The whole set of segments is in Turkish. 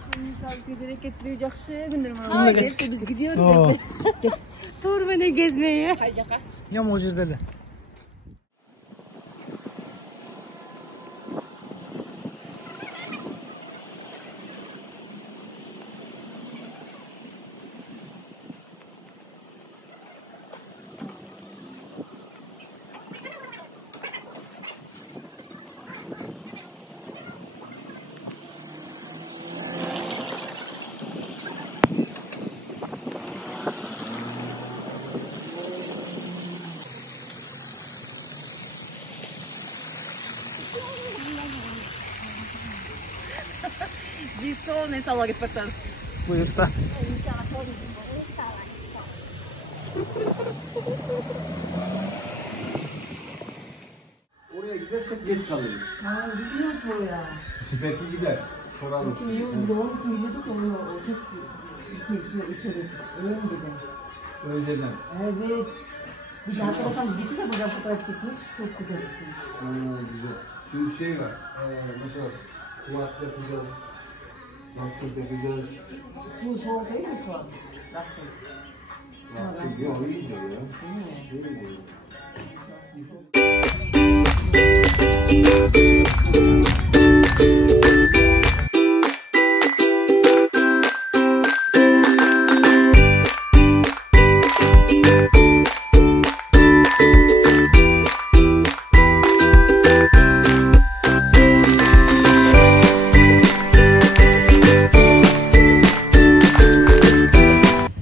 Rahim inşallah size bereket veriyor. Yaxşı gündür bana. Biz gidiyoruz. Tur bana gezmeye. Ya mucizeli. Di sol nessa logo para Buyursa. Oraya gidersek geç kalırız. Ha, gidiyoruz buraya. Belki gider. Soralım. Doğru gidiyorduk onu çok isteriz. Önceden. Evet. Bir arkadaşım gitti de burada fotoğraf çıkmış. Çok güzel çıkmış. Güzel. Bir şey var. Mesela kulak yapacağız. Laptop yapacağız. Su soğuk değil mi şu an? Laptop. Laptop yok. İyi diyor ya. İyi diyor.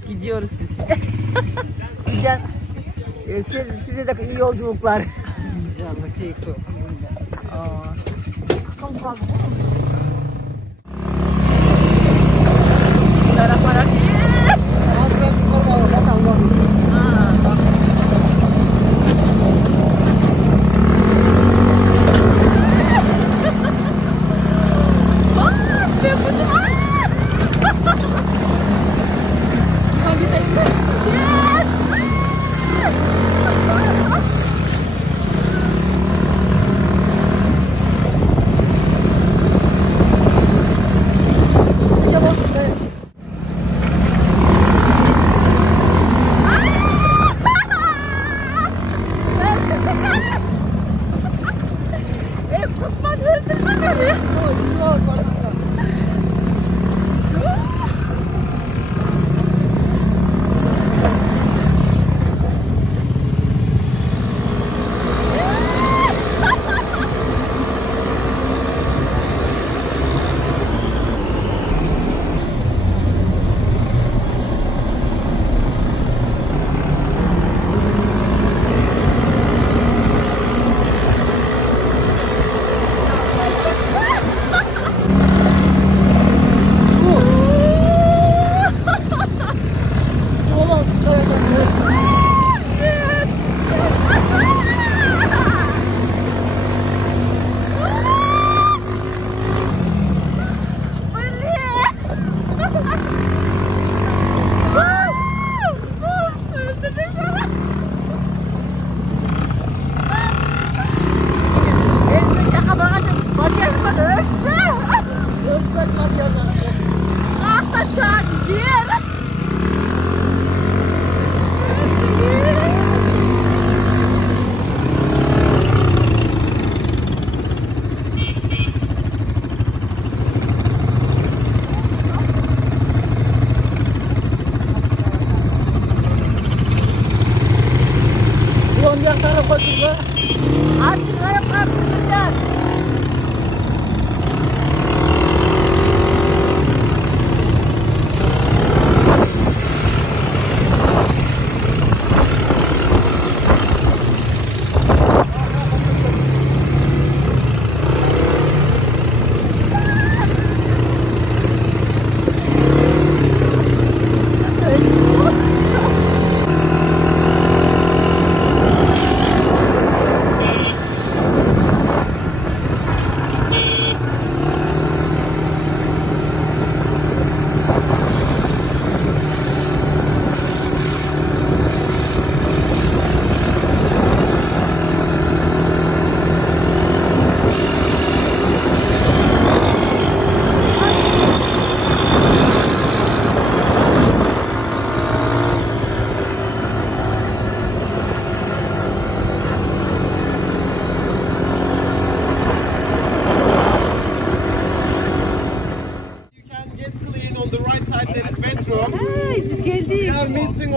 Gidiyoruz biz. Size de iyi yolculuklar. İnşallah çekti. Taraflara ağzına kormalı vatan varmış.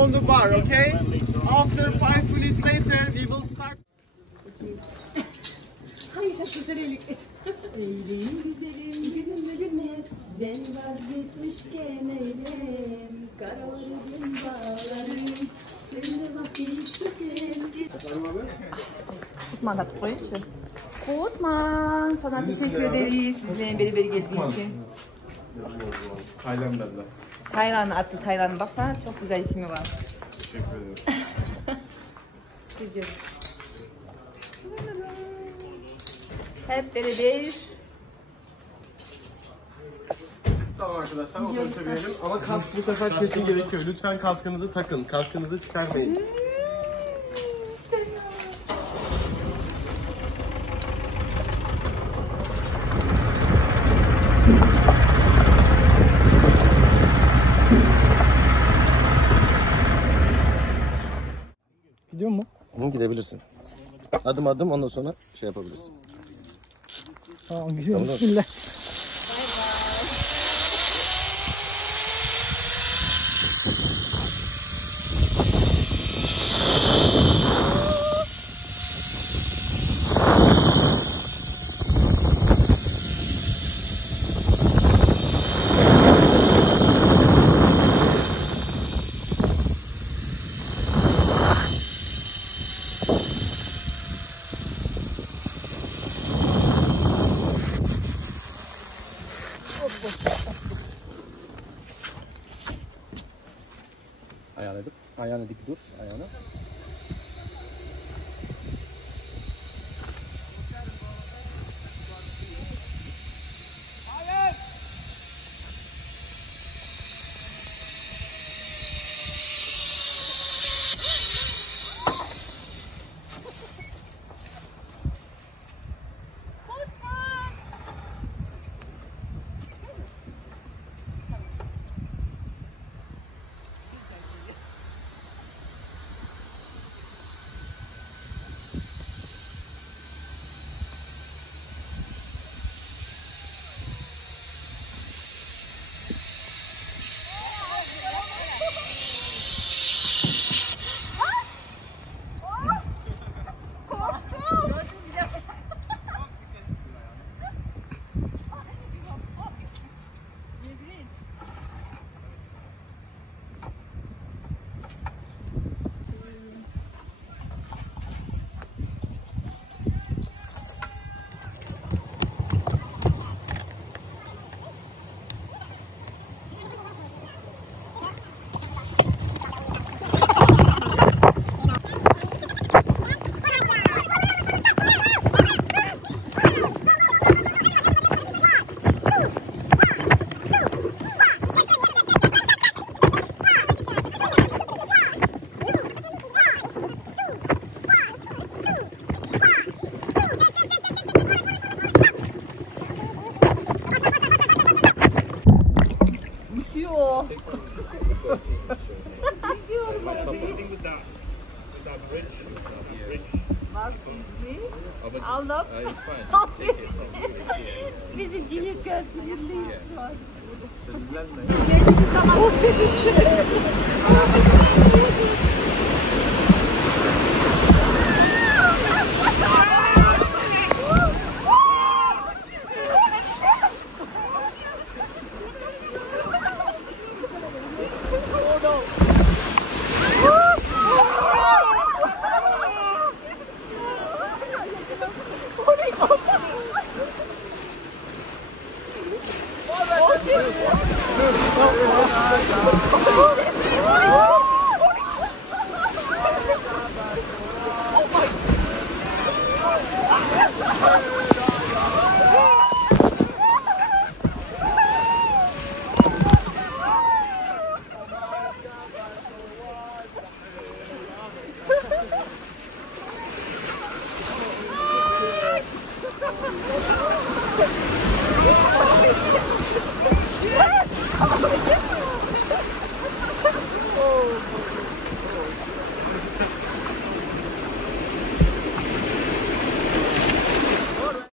on the bar, okay? After 5 minutes later, we will start. Hayır çok güzel eğilim. Eğilim güzelim günümle gülme. Ben vazgeçmişken eğilim. Karalarım bağlarım. Seninle vakit Gutman da koyuyorsun. Gutman sana teşekkür ederiz. Bizimle beri geldiğin için. Tayland'da. Taylan attı Taylan. Baksana çok güzel ismi var. Teşekkür ederim. Güzel. Hep beraber. Tamam arkadaşlar, otobüse binelim. Ama kask bu sefer kesin gerekiyor. Lütfen kaskınızı takın. Kaskınızı çıkarmayın. Gidiyor mu? Gidebilirsin. Adım adım ondan sonra şey yapabilirsin. Tamam gidiyorum. Bismillah. Ayağını dik dur. Ayağını. Allah. It's fine. Bizi ciliz görsün.